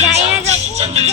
যাই না যখন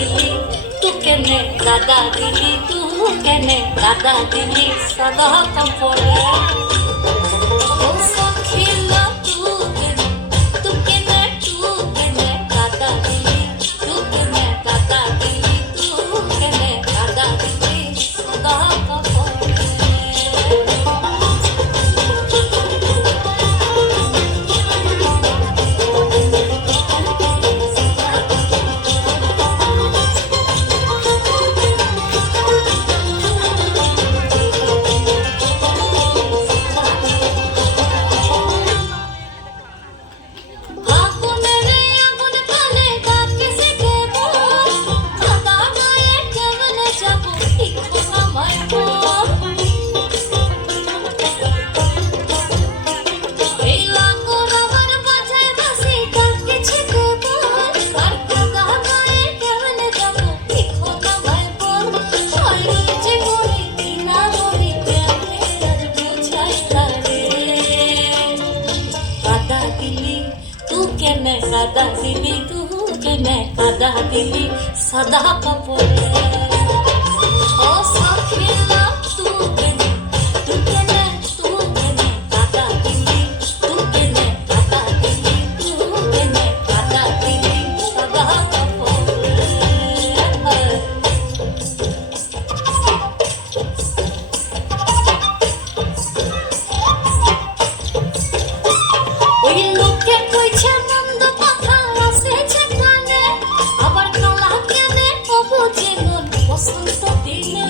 दिली तू केने दादा दिली तू केने दादा दिली सदा कपड़े ओ सखिला तू केने दादा दिली तू केने दादा दिली तू केने दादा दिली सदा कपड़े दादा दिली तू केने दादा दिली सदा कपड़े ओ सखिला तू केने दादा दिली तू केने दादा दिली तू केने दादा दिली सदा कपड़े ওই লোকে কইছে মন্দ কথা আসেছে কানে আবার কালা কেনে বুঝে মন বসন্ত দিনে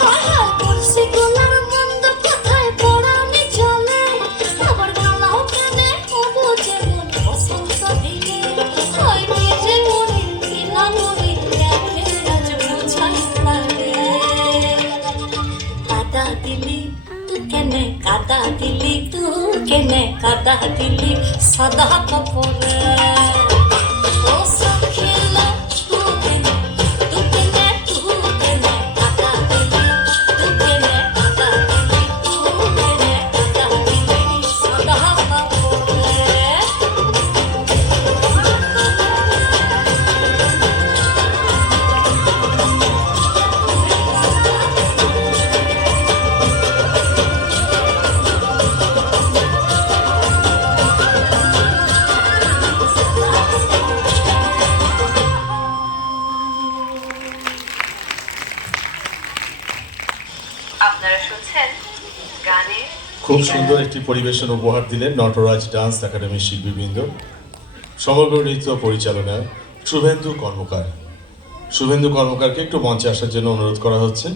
হায় বলছি গোলার মন্দ কথায় পড়ানি চলে আবার কালা কেনে বুঝে মন বসন্ত দিনে হয় নিজে মরি কিনা মরি কেনে আজ বুঝাই লাগে দাদা দিলি কেনে কাদা দিলি তু কেনে কাদা দিলি সদা কপড়ে ও সখিলা তু কেনে কাদা দিলি তু কেনে কাদা দিলি তু কেনে কাদা দিলি সদা কপড়ে আপনারা শুনছেন গানে খুব সুন্দর একটি পরিবেশন উপহার দিলেন নটরাজ ডান্স একাডেমির শিল্পীবৃন্দ। সমগ্র নৃত্য পরিচালনা শুভেন্দু কর্মকার। শুভেন্দু কর্মকারকে একটু মঞ্চে আসার জন্য অনুরোধ করা হচ্ছে।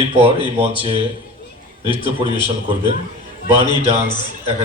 এরপর এই মঞ্চে নৃত্য পরিবেশন করবেন বাণী ডান্স একাডেমি।